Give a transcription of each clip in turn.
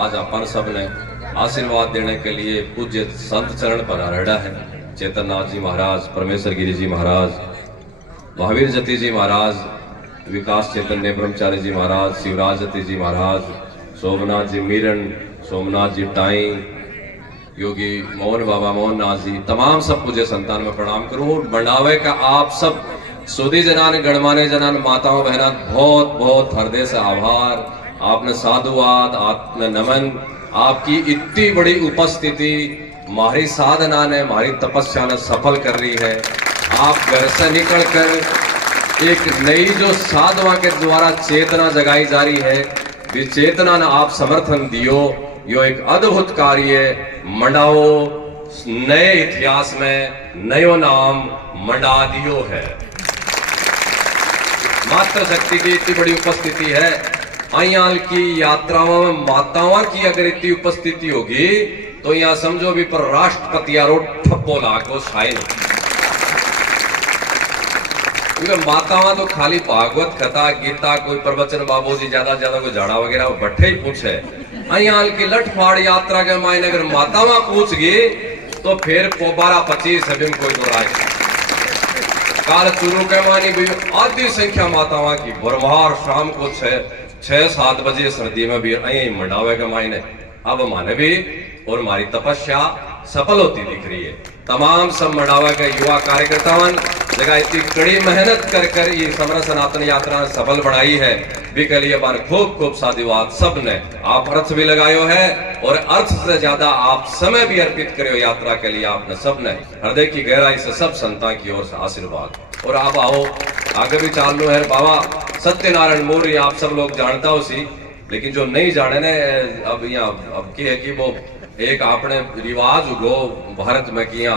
आज अपन सब ने आशीर्वाद देने के लिए पूज्य संत चरण पर आरड़ा है। चेतन नाथ जी महाराज, परमेश्वर गिरी जी महाराज, महावीर जति जी महाराज, विकास चैतन्य ब्रह्मचारी जी महाराज, शिवराज जति जी महाराज, सोमनाथ जी मीरन, सोमनाथ जी टाई, योगी मोहन बाबा मोहन नाथ जी, तमाम सब पूज्य संतान में प्रणाम करूं। मंडावे का आप सब सुधी जनान, गणमान्य जनान, माताओं बहना, बहुत बहुत हृदय से आभार। आपने साधुवाद, आपने नमन, आपकी इतनी बड़ी उपस्थिति हमारी साधना ने, हमारी तपस्या ने सफल कर रही है। आप घर से निकलकर एक नई जो साधना के द्वारा चेतना जगाई जा रही है, भी चेतना ने आप समर्थन दियो, यो एक अद्भुत कार्य मंडाओ नए इतिहास में नयो नाम मंडा दियो है। मात्र शक्ति की इतनी बड़ी उपस्थिति है। अयाल की यात्राओं में माताओं की अगर इतनी उपस्थिति होगी तो यहां समझो भी पर राष्ट्रपति यारो ठप्पो लागो शायद, क्योंकि माताओं तो खाली भागवत कथा गीता कोई प्रवचन बाबूजी ज्यादा ज्यादा कोई झाड़ा वगैरह बैठे ही पूछे। अयाल की लठफाड़ यात्रा के मायने अगर माताओं पूछ गई तो फिर 12-25 सभी कोई तो राय काल चुरू के मानी भी आधी संख्या माताओं की भरवार शाम को 6-7 बजे सर्दी में भी अं मंडावे के मायने अब माने भी और हमारी तपस्या सफल होती दिख रही है। तमाम सब मंडावा के युवा कार्यकर्ताओं जगह इतनी कड़ी मेहनत कर ये समर सनातन यात्रा सफल बनाई है, भी के लिए बार खूब खूब साधुवाद। सब ने आप अर्थ भी लगायो है और अर्थ से ज्यादा आप समय भी अर्पित करो यात्रा के लिए। आपने सब ने हृदय की गहराई से सब संतान की ओर से आशीर्वाद। और आप आओ आगे भी चालू है। बाबा सत्यनारायण मौर्य आप सब लोग जानता हो सी, लेकिन जो नहीं जाने ने अब यहाँ अब की है कि वो एक आपने रिवाज उगो भारत में किया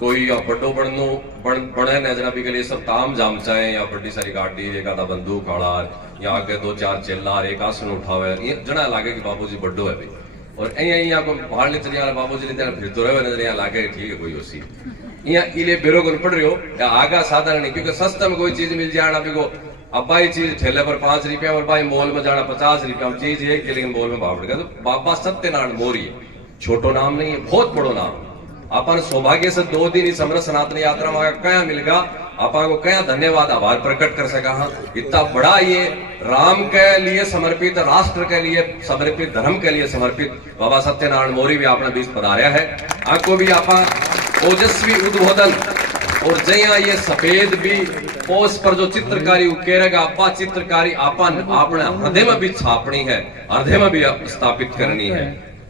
कोई बड़ो बने न जनाबी के लिए सब ताम जाम चाहे या बड़ी सारी गाड़ी एक आधा बंदूक आड़ा या आगे 2-4 चिल्लार एक आसन उठावे जना लागे कि बाबूजी बड्डो है भाई। और यहाँ को बाहर नहीं चलिए बाबूजी ने फिर तो रहे नजर यहाँ लागे ठीक है कोई उसी यहाँ इले बेरो को पड़ रही हो या आगा साधारण नहीं, क्योंकि सस्ता में कोई चीज मिल जाना भी को अब भाई चीज ठेले पर 5 रुपया और भाई मॉल में जाना 50 रुपया में चीज एक के, लेकिन मॉल में भाव पड़ेगा। तो बाबा सत्यनारायण मौर्य छोटो नाम नहीं है, बहुत बड़ो नाम। अपन सौभाग्य से 2 दिन इस समर सनातन यात्रा में क्या मिलेगा, अपन को क्या धन्यवाद आभार प्रकट कर सका। इतना बड़ा ये राम के लिए समर्पित, राष्ट्र के लिए समर्पित, धर्म के लिए समर्पित बाबा सत्यनारायण मौर्य भी आपने बीच पधार्या है। आपको भी आप ओजस्वी उद्बोधन और जया ये सफेद भी पोस पर जो चित्रकारी उकेरेगा आपा चित्रकारी आपन अपने हृदय में भी छापनी है, हृदय में भी स्थापित करनी है।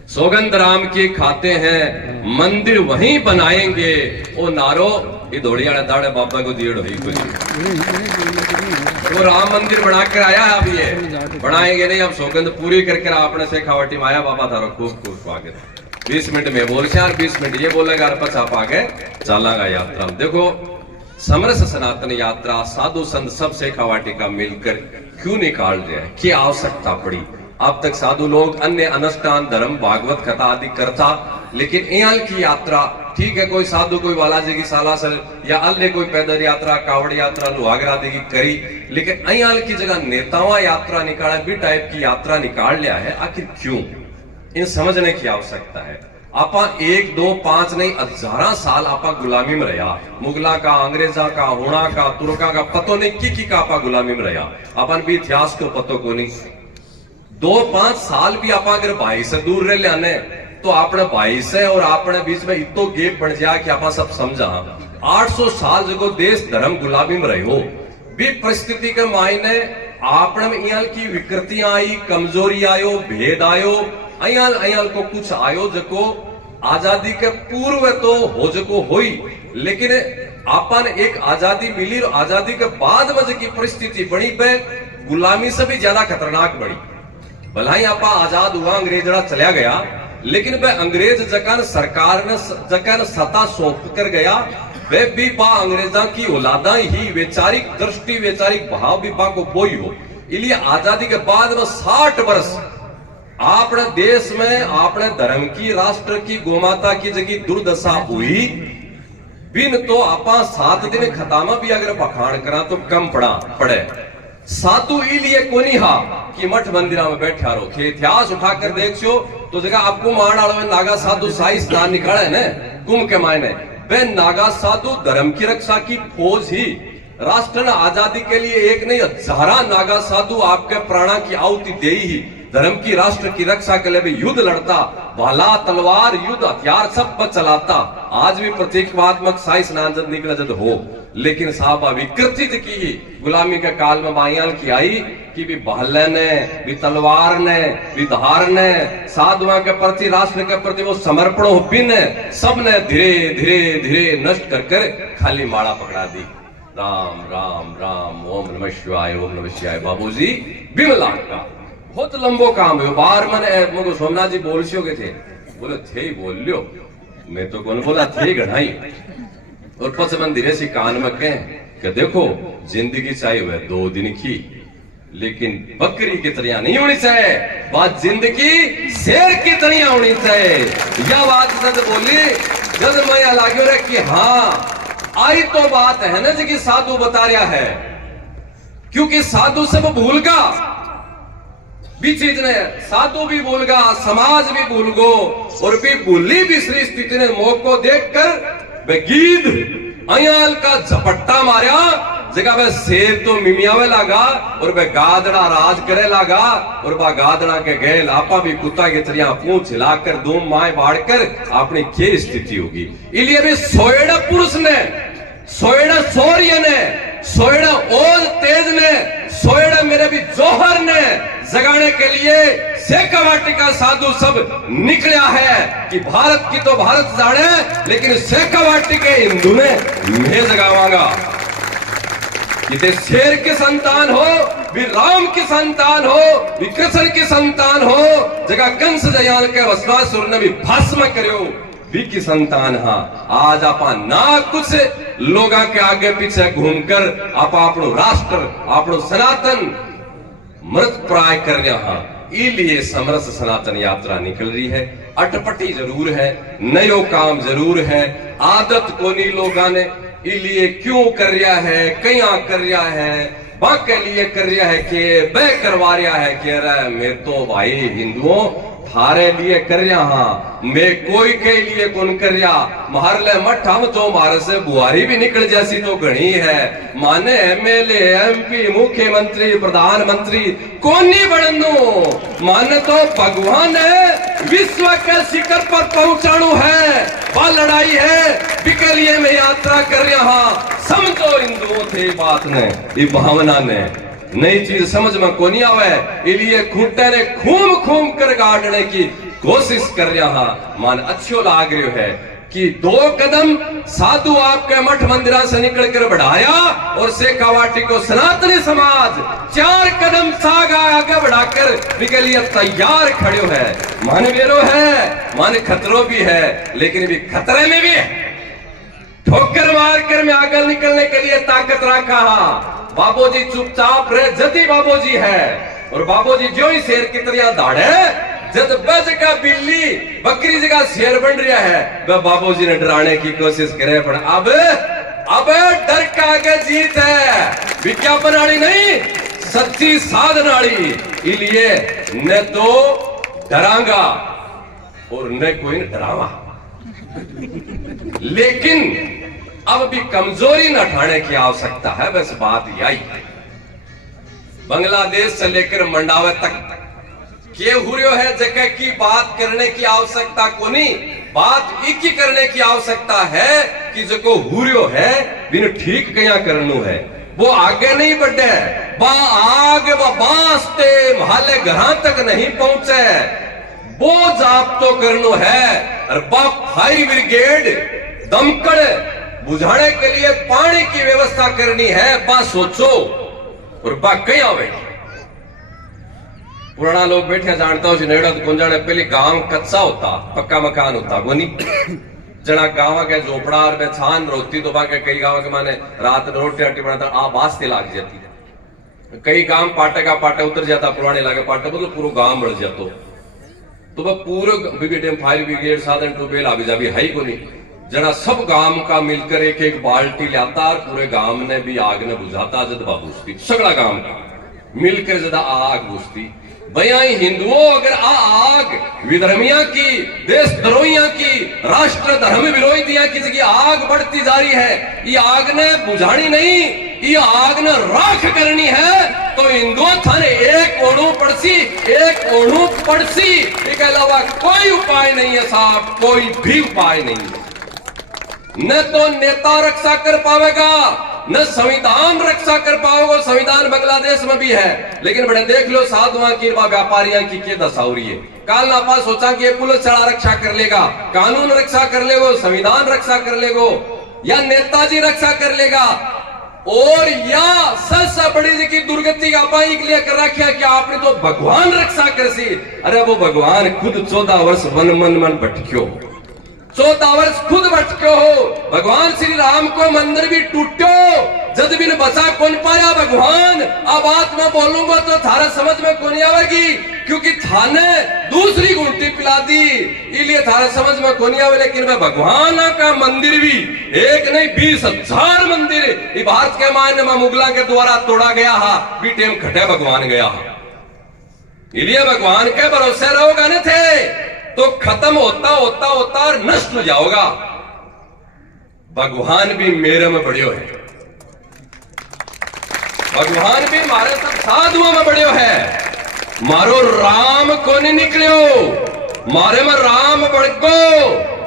सौगंध राम की खाते हैं मंदिर वहीं बनाएंगे ओ नारो ये धोड़िया दाड़े बाबा को दिए कुछ वो राम मंदिर बना कर आया है। अब ये बनाएंगे नहीं, हम सौगंध पूरी करके आपने से खावटी माया बाबा थारो खूब खूब स्वागत। 20 मिनट में बोल 20 मिनट ये बोलेगा और पछाप आगे चलागा यात्रा। देखो समरस सनातन यात्रा साधु संत सब शेखावाटी का मिलकर क्यों निकाल रहे हैं, क्या आवश्यकता पड़ी। अब तक साधु लोग अन्य अनुष्ठान धर्म भागवत कथा आदि करता, लेकिन एयाल की यात्रा ठीक है कोई साधु कोई बालाजी की सालासर या अन्य कोई पैदल यात्रा कावड़ यात्रा लुहागरा आदि की करी, लेकिन अयाल की जगह नेतावा यात्रा निकाले भी टाइप की यात्रा निकाल लिया है। आखिर क्यों, इन समझने की आवश्यकता है। आपा 1, 2, 5 नहीं 1000 साल आपा गुलामी में रहा, मुगला का, अंग्रेजा का, हुणा का, तुर्का का पतो नहीं की का आपा गुलामी में रहा। अपन भी इतिहास को पतो को नहीं। 2-5 साल भी आप अगर भाई से दूर रह लेने तो आपने भाई से और आपने बीच में इतो गेप बन जाए कि आप सब समझा। 800 साल जगो देश धर्म गुलामी में रहे हो भी परिस्थिति के मायने आपने में यहाँ की विकृतियां आई, कमजोरी आयो, भेद आयो, अयाल को कुछ आयो जको आजादी के पूर्व तो हो जको होई, लेकिन आपन एक आजादी मिली और आजादी के बाद में की परिस्थिति बनी पे गुलामी से भी ज्यादा खतरनाक बनी। भला ही आपा आजाद हुआ, अंग्रेजड़ा चला गया, लेकिन वह अंग्रेज जकन सरकार ने जकन सत्ता सौंप कर गया वे भी बा अंग्रेजा की औलादा ही वैचारिक दृष्टि वैचारिक भाव भी बा को बोई हो। इसलिए आजादी के बाद में 60 वर्ष अपने देश में अपने धर्म की, राष्ट्र की, गोमाता की जगह दुर्दशा हुई बिन तो आपा 7 दिन खतामा भी अगर बखान करा तो कम पड़े। साधु इलिए कोनी हा कि मठ मंदिरा में बैठा रहो थे। इतिहास उठाकर देखो तो जगह आपको मान आलो नागा साधु शाही स्नान निकाले ने कुंभ के मायने वे नागा साधु धर्म की रक्षा की फौज ही राष्ट्र आजादी के लिए एक नहीं हजारा नागा साधु आपके प्राणा की आहुति दे ही धर्म की राष्ट्र की रक्षा के लिए भी युद्ध लड़ता, भाला तलवार युद्ध हथियार सब पर चलाता। आज भी प्रतीकात्मक शाही स्नान जब निकला जब हो, लेकिन साहब विकृति की गुलामी के काल में बायाल की आई कि भी भाले ने भी तलवार ने भी धार ने साधुआ के प्रति राष्ट्र के प्रति वो समर्पण हो बिन सबने धीरे धीरे धीरे नष्ट कर कर खाली माला पकड़ा दी। राम राम राम ओम नमः शिवाय ओम नमः शिवाय। बाबूजी बिमला का बहुत लंबो काम है। बार मैंने सोमनाथ जी बोल के थे, बोले थे ही बोल लियो, मैं तो कौन बोला थे गढ़ाई। और पच मंदिर से कान में कह देखो जिंदगी चाहिए वह 2 दिन की, लेकिन बकरी की तरह नहीं होनी चाहिए, बात जिंदगी शेर की तरह होनी चाहिए। यह बात जब बोली जब मैं लागू रे कि हाँ आई तो बात है ना जी कि साधु बता रहा है, क्योंकि साधु सब भूल गा भी चीज ने, साधु भी भूल गा, समाज भी भूल गो, और भी भूली बिसरी स्थिति ने मौको देखकर बेगीद अयाल का झपट्टा मारा जगह वह शेर तो मिमियावे लगा और वह गादड़ा राज करे लगा, और वह गादड़ा के गैल आपा भी कुत्ता की तरह पूंछ हिलाकर धूम माए बाढ़कर अपनी क्या स्थिति होगी। इसलिए भी सोएड़ा पुरुष ने, सोएड़ा शौर्य ने, सोएड़ा ओज तेज ने, सोएड़ा मेरे भी जोहर ने जगाने के लिए शेखावाटी साधु सब निकला है कि भारत की तो भारत जाने, लेकिन शेखावाटी के हिंदू ने मैं जगावांगा कि शेर के संतान हो, भी राम की संतान हो, भी कृष्ण की संतान हो, जगह कंस जयाल के वसवासुर ने भी भस्म करो भी की संतान। हाँ आज आप ना कुछ लोगा के आगे पीछे घूमकर आप अपनो राष्ट्र अपनो सनातन मृत प्राय कर रहा, इसलिए समरस सनातन यात्रा निकल रही है। अटपटी जरूर है, नयो काम जरूर है, आदत को नहीं लोगा ने, इसलिए क्यों कर रहा है, कया कर रहा है, बाके लिए कर रहा है कि बे करवा रहा है कि अरे मैं तो भाई हिंदुओं थारे लिए कर रहा हाँ, मैं कोई के लिए कौन कर रहा, मारले मठ हम तो मारे से बुआरी भी निकल जैसी तो घनी है, माने एमएलए एमपी मुख्यमंत्री प्रधानमंत्री कौन नहीं बनू, माने तो भगवान है विश्व के शिखर पर पहुंचाणु है, वह लड़ाई है बिके लिए मैं यात्रा कर रहा। समझो हिंदुओं थे बात ने, ये भावना ने नई चीज समझ में को नहीं आवे, इसलिए खूंटे ने खूम खूम कर गाड़ने की कोशिश कर रहा। मान अच्छो लाग रही है कि 2 कदम साधु आपके मठ मंदिरा से निकल कर बढ़ाया, और शेखावाटी को सनातनी समाज 4 कदम सागा आगे बढ़ाकर के लिए तैयार खड़े है। मान वेरो है, मान खतरों भी है, लेकिन भी खतरे में भी है, ठोकर मारकर में आगे निकलने के लिए ताकत रखा। बाबूजी चुपचाप रहे जति बाबूजी है, और बाबूजी जो ही शेर की तरह दाड़े जब बज का बिल्ली बकरी जगह शेर बन रहा है, वह बाबूजी ने डराने की कोशिश करे, पर अब डर का आगे जीत है, विज्ञापन वाली नहीं सच्ची साधना वाली। इसलिए न तो डरांगा और न कोई डरावा, लेकिन अब भी कमजोरी न ठाने की आवश्यकता है। बस बात यही है, बांग्लादेश से लेकर मंडावे तक के हुरियो है जगह की बात करने की आवश्यकता को नहीं, बात एक ही करने की आवश्यकता है कि जो हुरियो है बिन ठीक कया करनू है, वो आगे नहीं बढ़े, बा आगे बास्ते महाले घर तक नहीं पहुंचे, वो जाप तो करनो है। और बा फायर ब्रिगेड दमकड़ बुझाने के लिए पानी की व्यवस्था करनी है, बा सोचो, और बा कहीं आवे। पुराना लोग बैठे जानता हूं नेड़ा तो कौन जाने, पहले गांव कच्चा होता, पक्का मकान होता गोनी, जना गांव के झोपड़ा और में छान रोती तो बाके कई गांव के माने रात में रोटी रोटी बनाता आवाज से लाग जाती, कई गांव पाटे का पाटे उतर जाता, पुराने लागे पाटे मतलब पूरा गांव बढ़ जातो, तो वह पूरे ब्रिगेड फायर ब्रिगेड साधन टूबेल आगे जा भी है को नहीं, जना सब गांव का मिलकर एक एक बाल्टी लाता और पूरे गांव ने भी आग ने बुझाता जद बाबू सगड़ा गांव का मिलकर जदा आग बुझती। भैया हिंदुओं अगर आग विधर्मिया की, देशद्रोहिया की, राष्ट्र धर्म विरोधियां की जगह आग बढ़ती जा रही है, ये आग ने बुझानी नहीं, ये आग ने राख करनी है। तो हिंदुओं थाने एक ओणु पड़सी, एक ओणु पड़सी, इसके अलावा कोई उपाय नहीं है साहब, कोई भी उपाय नहीं है। न तो नेता रक्षा कर पावेगा, न संविधान रक्षा कर पाओगे। संविधान बांग्लादेश में भी है, लेकिन बड़े देख लो साधुआ की व्यापारियों की क्या दशा हो रही है। काल नापा सोचा कि ये पुलिस चढ़ा रक्षा कर लेगा, कानून रक्षा कर लेगो, संविधान रक्षा कर लेगो, या नेताजी रक्षा कर लेगा, और या सबसे बड़ी जी की दुर्गति आपाई के लिए कर रखा कि आपने तो भगवान रक्षा कर सी। अरे वो भगवान खुद 14 वर्ष वन मन मन भटक्यो, 14 वर्ष खुद भटक्यो हो। भगवान श्री राम को मंदिर भी टूटो, जद बिन बचा कौन पाया भगवान। अब बात में बोलूंगा तो थारा समझ में कौन आवेगी, क्योंकि थाने दूसरी गुंटी पिला दी, इसलिए थारा समझ में कौन आवे। लेकिन मैं भगवान का मंदिर भी एक नहीं 20,000 मंदिर भारत के मायने में मुगला के द्वारा तोड़ा गया हा, भी टेम खटे भगवान गया हा। इसलिए भगवान के भरोसे रहोगा न थे तो खत्म होता होता होता और नष्ट हो जाओगा। भगवान भी मेरे में बढ़ियो है, भगवान भी मारे सब साधुओं में बढ़ियो है। मारो राम को नहीं निकलियो, मारे में राम बढ़को,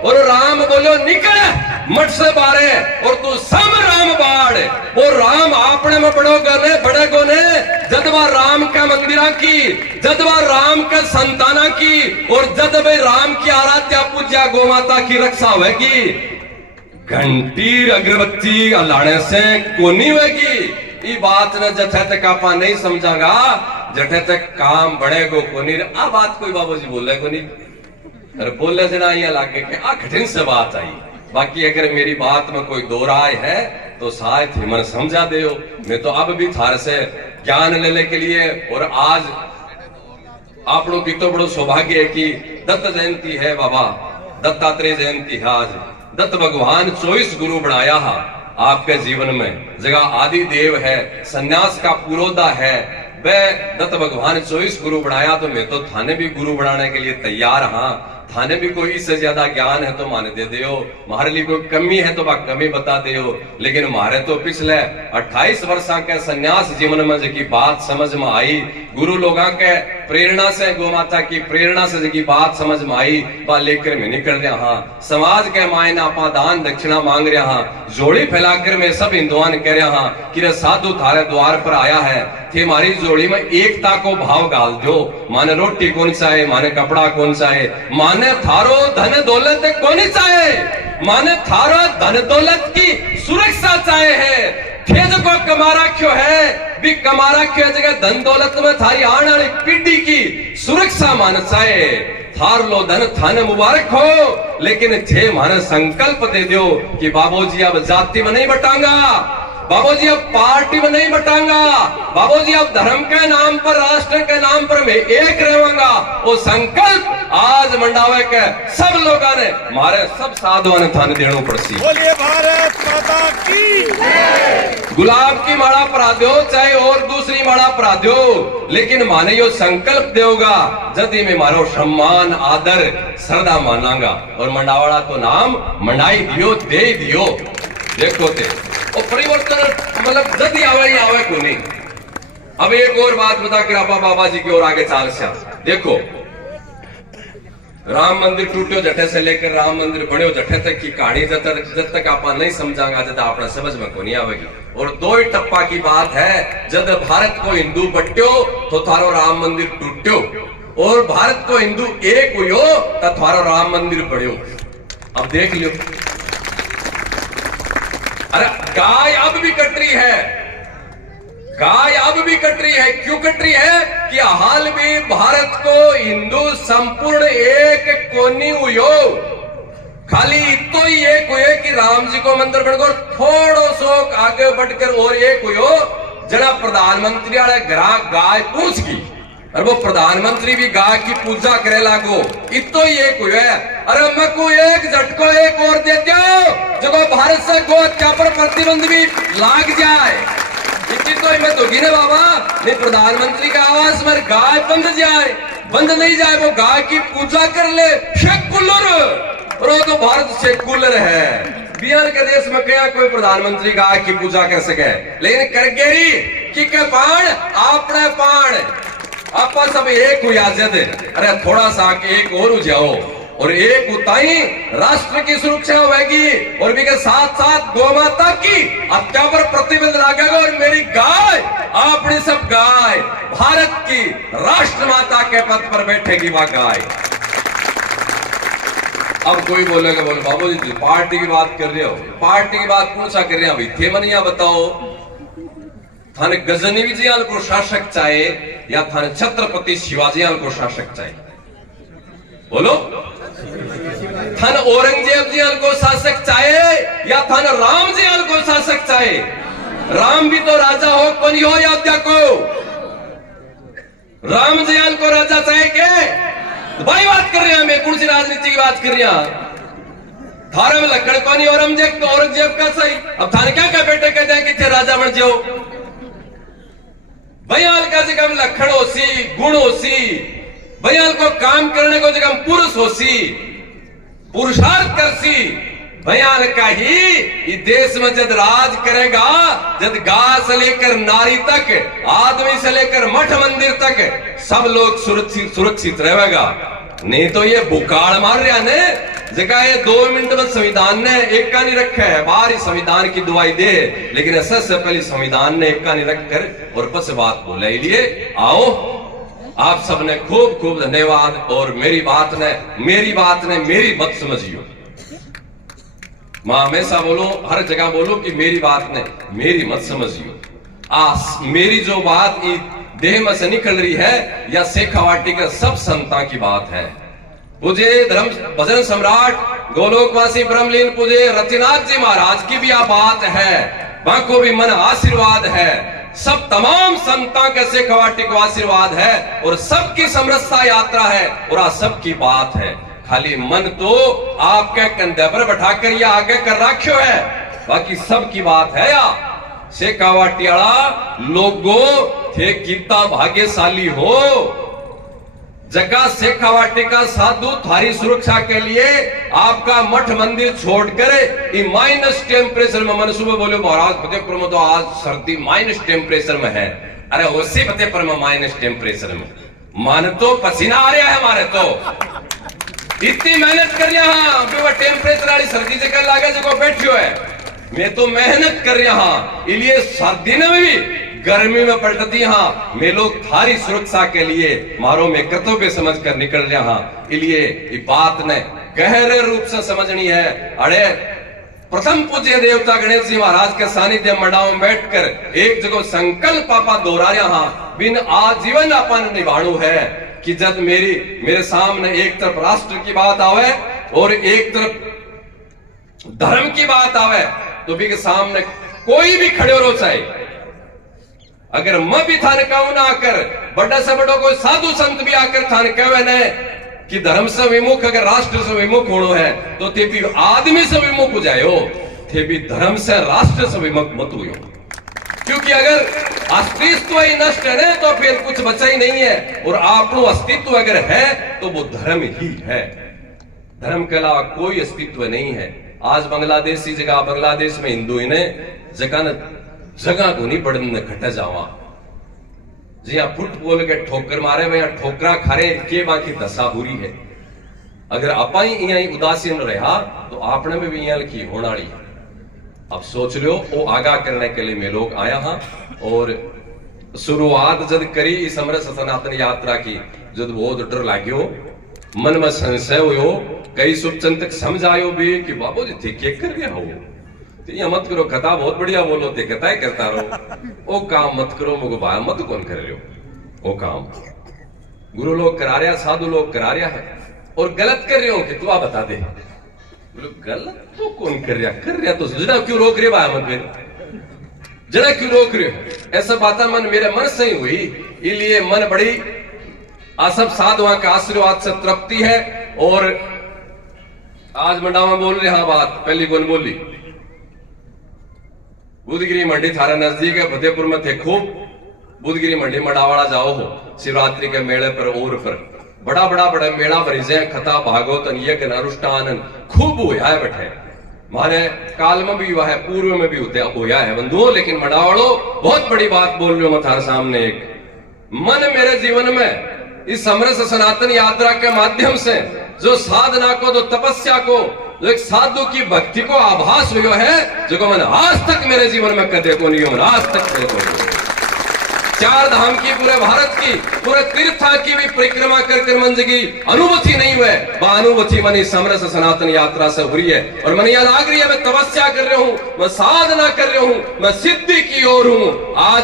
और राम बोलो निकल मठ से बारे, और तू सम राम बाढ़। और राम आपने में बड़ोगा ने बड़ेगो ने, जदवा राम का मंदिरा की, जदवा राम का संताना की, और जद भाई राम की आराध्या पूज्या गौ माता की रक्षा होगी। घंटी अगरबत्ती लाने से कोनी होगी। ये बात न जठे तक आपा नहीं समझागा, जठे तक काम बढ़ेगो कोनी। आ बात कोई बाबूजी बोले को नहीं, अरे बोलने से ना यहाँ लागे कि आ कठिन से बात आई। बाकी अगर मेरी बात में कोई दो राय है तो शायद ही मन समझा दे। मैं तो अब भी थार से ज्ञान लेने के लिए, और आज आप लोग की तो बड़ो सौभाग्य है कि दत्त जयंती है, बाबा दत्तात्रेय जयंती है आज। दत्त भगवान 24 गुरु बनाया है आपके जीवन में, जगह आदि देव है, सन्यास का पुरोधा है। वह दत्त भगवान 24 गुरु बनाया, तो मैं तो थाने भी गुरु बनाने के लिए तैयार हाँ। थाने भी कोई इससे ज्यादा ज्ञान है तो माने दे दियो, हमारे लिए कोई कमी है तो वह कमी बता दियो। लेकिन हमारे तो पिछले 28 वर्ष के संन्यास जीवन में जी बात समझ में आई, गुरु लोगों के प्रेरणा से, गौ माता की प्रेरणा से जी बात समझ में आई, वह लेकर मैं निकल रहा हाँ। समाज के मायने आपा दान दक्षिणा मांग रहा हाँ, जोड़ी फैलाकर मैं सब हिंदुआन कह रहा हाँ कि साधु थारे द्वार पर आया है, थे हमारी जोड़ी में एकता को भाव डाल दो। माने रोटी कौन चाहे, माने कपड़ा कौन चाहे, माने थारो धन दौलत कौन चाहे, माने थारो धन दौलत की सुरक्षा चाहे है। खेज को कमा रखो है, भी कमा रखो जगह धन दौलत में थारी आने वाली पीढ़ी की सुरक्षा मान चाहे। थार लो धन थाने मुबारक हो, लेकिन थे माने संकल्प दे दो कि बाबूजी अब जाति में नहीं बटांगा, बाबूजी अब पार्टी में नहीं बटांगा, बाबूजी अब धर्म के नाम पर, राष्ट्र के नाम पर मैं एक रहूंगा। वो संकल्प आज मंडावे के सब लोगों ने, मारे सब साधुओं ने थाने देना पड़सी। बोलिए भारत माता की। गुलाब की माला परा दो चाहे और दूसरी माला परा दो, लेकिन माने यो संकल्प देगा जदी में मारो सम्मान आदर श्रद्धा मानांगा। और मंडावाड़ा तो नाम मंडाई दियो दे दियो। देखो ते और परिवर्तन मतलब जल्दी आवे ही आवे को नहीं। अब एक और बात बता कर आपा बाबा जी की ओर आगे चाल से देखो, राम मंदिर टूटो जठे से लेकर राम मंदिर बने जठे तक की कहानी जब तक आपा नहीं समझांगा जब अपना समझ में को नहीं आवेगी। और दो ही टप्पा की बात है, जब भारत को हिंदू बट्यो तो थारो राम मंदिर टूटो, और भारत को हिंदू एक हुई हो तो थारो राम मंदिर बढ़ियो। अब देख लियो, अरे गाय अब भी कट रही है, गाय अब भी कट रही है। क्यों कट रही है कि हाल में भारत को हिंदू संपूर्ण एक कोनी हुई, खाली इतो ही एक हुए कि राम जी को मंदिर बनकर थोड़ो सो आगे बढ़कर और एक हुई जना प्रधानमंत्री वाले ग्राहक गाय पूछ की, और वो प्रधानमंत्री भी गाय की पूजा करे लागो, इतो ही एक हुआ है। अरे मैं को एक झटको एक और दे दो, जब भारत से गो हत्या पर प्रतिबंध भी लाग जाए, इतनी तो हिम्मत होगी ना बाबा, नहीं प्रधानमंत्री का आवास में गाय बंद नहीं जाए, वो गाय की पूजा कर ले सेकुलर, और वो तो भारत सेकुलर है। बिहार के देश में क्या कोई प्रधानमंत्री गाय की पूजा कर सके, लेकिन करगेरी कि के पाण आपने पाण आपा सब एक हुआ जद, अरे थोड़ा सा एक और हो जाओ, और एक उताई राष्ट्र की सुरक्षा होगी, और भी के साथ साथ गौ माता की हत्या पर प्रतिबंध लागेगा, और मेरी गाय अपनी सब गाय भारत की राष्ट्र माता के पद पर बैठेगी वह गाय। अब कोई बोलेगा, बोले बाबू जी पार्टी की बात कर रहे हो, पार्टी की बात कौन सा कर रहे हैं, थे मनिया बताओ, थाने गजनी विजयाल को शासक चाहे या थाने छत्रपति शिवाजीयाल को शासक चाहे, बोलो, थाने औरंगजेब जी को शासक चाहे या थाने राम जी को शासक चाहे? राम भी तो राजा हो, कौन हो या क्या को, राम जी को राजा चाहे के? भाई बात कर रहे हैं, मैं कौन सी राजनीति की बात कर रही हूं, थारे में लकड़ कौन औरंगजेब का सही, अब थाने क्या क्या बेटे कहते हैं कि थे राजा बन जाओ, भैयाल का जगह लखड़ होसी, गुण होसी, भैयाल को काम करने को जगह पुरुष होसी, पुरुषार्थ करसी, भयान का ही इस देश में जब राज करेगा, जब गाय से लेकर नारी तक, आदमी से लेकर मठ मंदिर तक सब लोग सुरक्षित रहेगा। नहीं तो ये बुकाड़ मार रहा ने जगह ये 2 मिनट में संविधान ने एक का नहीं रखा है, बाहरी संविधान की दुआई दे, लेकिन सबसे पहले संविधान ने एक का नहीं रखकर और पस बात बोले, इसलिए आओ आप सबने खूब खूब धन्यवाद, और मेरी बात ने मेरी मत समझियो, मैं हमेशा बोलो, हर जगह बोलो कि मेरी बात ने मेरी मत समझियो। मेरी जो बात देह में से निकल रही है या शेखावाटी के सब संतां की बात है। पूजे धर्म भजन सम्राट गोलोकवासी ब्रह्मलीन पूजे रतिनाथ जी महाराज की भी यह बात है, बाको भी मन आशीर्वाद है, सब तमाम संतां के शेखावाटी को आशीर्वाद है, और सबकी समरसता यात्रा है, और आज सबकी बात है। खाली मन तो आपके कंधे पर बैठाकर या आगे कर रखो है, बाकी सबकी बात है। या शेखावाटी वाला लोगों थे कितना भाग्यशाली हो, जगह शेखावाटी का साधु थारी सुरक्षा के लिए आपका मठ मंदिर छोड़कर माइनस टेम्परेचर में, मैंने सुबह बोले महाराज फतेहपुर में तो आज सर्दी माइनस टेम्परेचर में है, अरे उसी फतेहपुर में माइनस टेम्परेचर में मन तो पसीना आ रहा है हमारे, तो इतनी मेहनत कर रहा वो टेम्परेचर वाली सर्दी जगह लागे जो बैठो है, मैं तो मेहनत कर रहा, इसलिए सर्दी में भी गर्मी में पलटती हाँ, मैं लोग थारी सुरक्षा के लिए मारो में कर्तव्य समझ कर निकल रहा, इसलिए ये बात ने गहरे रूप से समझनी है। अरे प्रथम पूज्य देवता गणेश जी महाराज के सानिध्य मंडाओं में बैठकर एक जगह संकल्प पापा दोहरा रहा, बिन आजीवन अपन निभाणु है कि जब मेरे सामने एक तरफ राष्ट्र की बात आवे और एक तरफ धर्म की बात आवे, तो भी के सामने कोई भी खड़े हो चाहे, अगर मैं भी थाने कहूं ना आकर, बड़ा से बड़ो कोई साधु संत भी आकर थाने कहे न कि धर्म से विमुख, अगर राष्ट्र से विमुख होना है तो ते भी आदमी से विमुख हो जाए हो, थे भी धर्म से राष्ट्र से विमुख मत हुई हो, क्योंकि अगर अस्तित्व ही नष्ट है तो फिर कुछ बचा ही नहीं है, और आपको अस्तित्व अगर है तो वो धर्म ही है, धर्म के अलावा कोई अस्तित्व नहीं है। आज बांग्लादेश की जगह, बांग्लादेश में हिंदू इन्हें जगह को नहीं पड़ने खटा जावा, जी हाँ फुट बोल के ठोकर मारे में ठोकरा खारे के बाकी दशा बुरी है। अगर अपाई यही उदासीन रहा तो आपने में भी यहाँ की होना रही। अब सोच लो वो आगाह करने के लिए मैं लोग आया हाँ, और शुरुआत जब करी इस अमृत सनातन यात्रा की, जब बहुत डर लाग्यो, मन में संशय हो, कई शुभचिंतक समझ आयो भी कि बाबू जी थे क्या कर रहा हो, तो मत करो, कथा बहुत बढ़िया बोलो थे, कथा ही करता रहो, वो काम मत करो, मुझे भाई मत कौन कर रहे हो, वो काम गुरु लोग करा रहा, साधु लोग करा रहा है, और गलत कर रहे हो कि तू आ बता दे, गलत तो कौन कर रहा तो जरा क्यों रोक रहे भाई मत, जरा क्यों रोक रहे हो, ऐसा बात मन मेरे मन से ही हुई, इसलिए मन बड़ी सब साधुओं का आशीर्वाद से तृप्ति है। और आज मंडा में बोल रहे हाँ बात पहली कौन बोली, बुधगिरी मंडी थारा नजदीक है, फतेहपुर में थे खूब। बुधगिरी मंडी मडावाड़ा जाओ हो शिवरात्रि के मेले पर और पर बड़ा मेला भरिजे कथा भागवत यज्ञ अनुष्ठान खूब हुआ है बैठे। मारे काल में भी हुआ है, पूर्व में भी हुआ है बंधुओं। लेकिन मडावाड़ो बहुत बड़ी बात बोल रहे हो मैं थारे सामने। एक मन मेरे जीवन में इस समरस सनातन यात्रा के माध्यम से जो साधना को, जो तपस्या को, जो एक साधु की भक्ति को आभास हुआ है, जो मैंने आज तक मेरे जीवन में कदे को नहीं हो, आज तक मेरे को चार धाम की, पूरे भारत की, पूरे तीर्था की भी परिक्रमा कर मंज की अनुभूति नहीं हुए। अनुभूति मनी समरस सनातन यात्रा से हुई है। और मन याद आ रही है, मैं तपस्या कर रहा हूँ, मैं साधना कर रहा हूँ, मैं सिद्धि की ओर हूँ। आज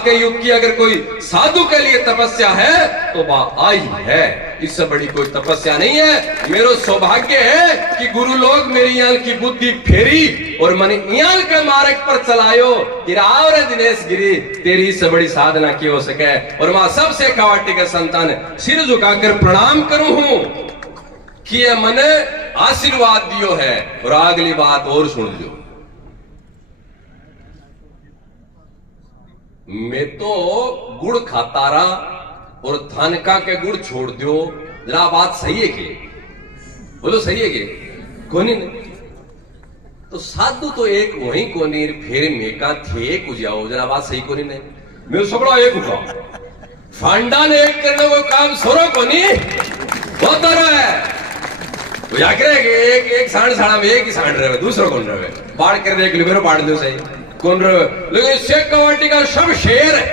के युग की अगर कोई साधु के लिए तपस्या है तो वह आई है, इससे बड़ी कोई तपस्या नहीं है। मेरा सौभाग्य है कि गुरु लोग मेरी याल की बुद्धि फेरी और मन याल के मार्ग पर चलायो। गिराव रे दिनेश गिरी, तेरी इससे बड़ी साधना की हो सके। और मां सबसे कवाटी के संतान सिर झुकाकर प्रणाम करूं हूं कि ये मने आशीर्वाद दियो है। और अगली बात और सुन लो, मैं तो गुड़ खाता रहा और थानका के गुड़ छोड़ दियो। जरा बात सही है कि बोलो, सही है कि कोनी नहीं? तो साधु तो एक वही कोनी, फिर मेका थे कुछ जाओ। जरा बात सही कोनी नहीं? मैं सगड़ा एक उठा फांडा ने एक करने को काम सोरो कोनी बहुत दर है। तो या करे एक सांड साड़ा में एक ही सांड रहे, दूसरा कौन रहे? बाढ़ कर एक लिबेरो बाढ़ दो सही कौन रहे? लेकिन शेख कवाटी का सब शेर है,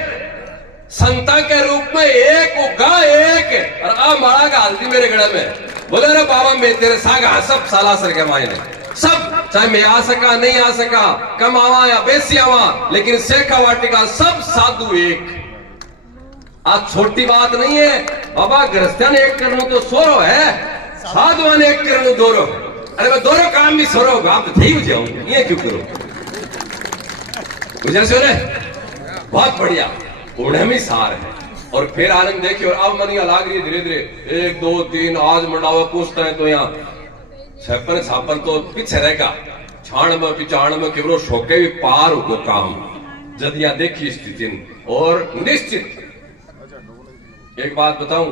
संता के रूप में एक उगा एक। और आ माड़ा का हल्दी मेरे गड़े में बोले रे बाबा मैं तेरे सागा सब साला सर के मायने सब, चाहे मैं आ सका नहीं आ सका, कम आवा या बेसी आवा, लेकिन शेख कवाटी का सब साधु एक। आज छोटी बात नहीं है बाबा, गृहस्थ्यान एक करनो तो सोरो है, साधुआन एक करनो दोरो। अरे मैं दोनों काम भी सोरो, आप तो ठीक जाऊं, ये क्यों करो? बहुत बढ़िया उन्हें भी सार है। और फिर आनंद देखिए, और अब मनिया लाग रही है धीरे धीरे, 1 2 3 आज मंडावा पूछता है तो यहाँ 56 तो पीछे रहेगा, छाण में पिछाण में केवल शोके भी पार हो काम जब यहाँ देखी स्थिति। और निश्चित एक बात बताऊं,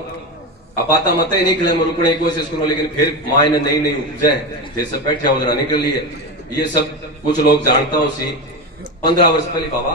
अपाता मत ही निकले, मैं रुकने की कोशिश करूं, लेकिन फिर मायने नहीं उपजे जैसे बैठे हो जरा निकल लिए। ये सब कुछ लोग जानता हो सी 15 वर्ष पहले बाबा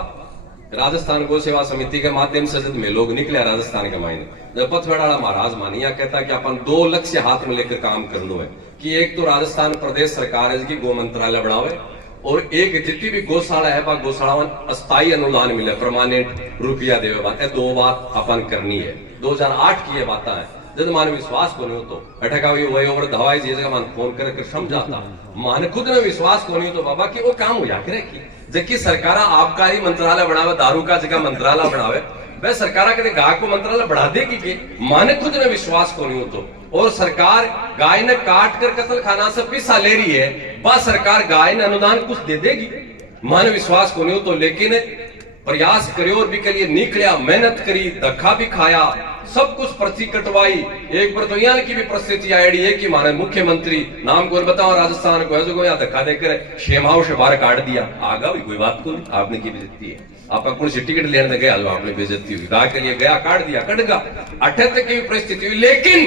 राजस्थान गौ सेवा समिति के माध्यम से जब में लोग निकले राजस्थान के मायने, जब पथवेड़ा महाराज मानिया कहता कि अपन 2 लक्ष्य हाथ में लेकर काम करना है कि एक तो राजस्थान प्रदेश सरकार है की गो मंत्रालय बढ़ावे, और एक जितनी भी गौशाला है वह गौशाला में अस्थायी अनुदान मिले, परमानेंट रुपया देवे। बात है 2 बात अपन करनी है। 2008 की ये बात है, जब मान विश्वास को नहीं हो तो अटका वही ओवर दवाई जैसे मान फोन कर समझाता, मान खुद में विश्वास को नहीं हो तो बाबा की वो काम हो जाकर की जबकि सरकार आबकारी मंत्रालय बढ़ावे, दारू का जगह मंत्रालय बढ़ावे, वह सरकार के गाय को मंत्रालय बढ़ा देगी कि माने खुद में विश्वास को नहीं हो तो। और सरकार गाय ने काट कर कत्ल खाना से पैसा ले रही है, वह सरकार गाय ने अनुदान कुछ दे देगी, माने विश्वास को नहीं हो तो। लेकिन प्रयास करियो और भी के लिए निकलिया, मेहनत करी, धक्का भी खाया, सब कुछ पर्ची कटवाई। एक बार तो यहाँ की भी परिस्थिति आई है कि माने मुख्यमंत्री नाम को बताओ राजस्थान को जो यहाँ धक्का देकर शेमाओं से बाहर काट दिया। आगा भी कोई बात को आपने की बेइज्जती है, आपका कौन सी टिकट लेने गया आपने बेइज्जती हुई, गाय के लिए गया काट दिया कटगा, 78 की परिस्थिति हुई। लेकिन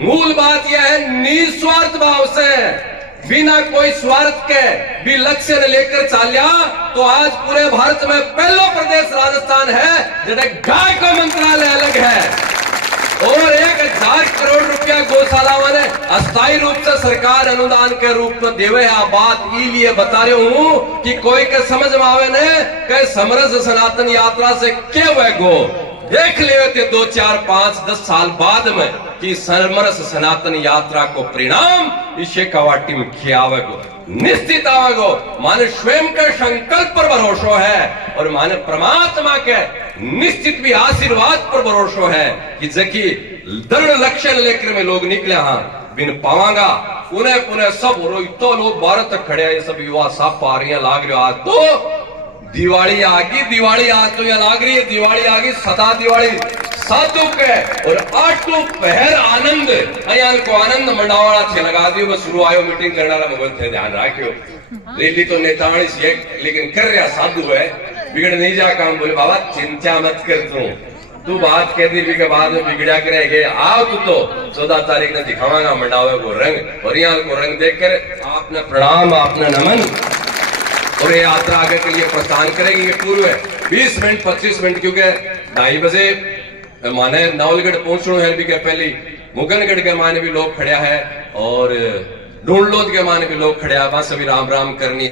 मूल बात यह है निस्वार्थ भाव से बिना कोई स्वार्थ के भी लक्ष्य लेकर चालिया तो आज पूरे भारत में पहला प्रदेश राजस्थान है जिन्हें गाय का मंत्रालय अलग है। और 1000 करोड़ रुपया गौशाला वाले अस्थायी रूप से सरकार अनुदान के रूप में देवे है। बात इसलिए बता रही हूं कि कोई के समझ में आवे ने के समरस सनातन यात्रा से क्या हुआ गो देख ले थे 2 4 5 10 साल बाद में कि समरस सनातन यात्रा को परिणाम इसे कवाटी में किया आवेगो, निश्चित आवेगो। माने स्वयं के संकल्प पर भरोसा है और माने परमात्मा के निश्चित भी आशीर्वाद पर भरोसा है कि जबकि दृढ़ लक्ष्य लेकर में लोग निकले हाँ बिन पावांगा उन्हें सब तो लोग भारत तक खड़े ये सब युवा सब पारियां लाग रहे। आज तो दिवाली आ गई, आज तो यहाँ लाग रही है दिवाली आ गई, सदा दिवाली साधु के और आटू पहर आनंद को आनंद मंडावाड़ा थे लगा दियो। मैं शुरू आयो मीटिंग करना मोबाइल थे ध्यान रखियो रैली तो नेताणी से लेकिन कर रहा साधु है, बिगड़ नहीं जा काम। बोले बाबा चिंता मत कर तू बात कह दी के बाद में बिगड़ा कर रह गए। आओ तू तो 14 तारीख ने दिखावागा मंडावे को रंग, और यहाँ को रंग देखकर आपने प्रणाम, आपने नमन। और ये यात्रा आगे के लिए प्रस्थान करेगी। ये पूर्व 20 मिनट 25 मिनट, क्योंकि 2:30 बजे माने नवलगढ़ पहुंचना है। भी के पहले मुगनगढ़ के माने भी लोग खड़े है, और ढूंढलोद के माने भी लोग खड़े है। बस अभी राम राम करनी है।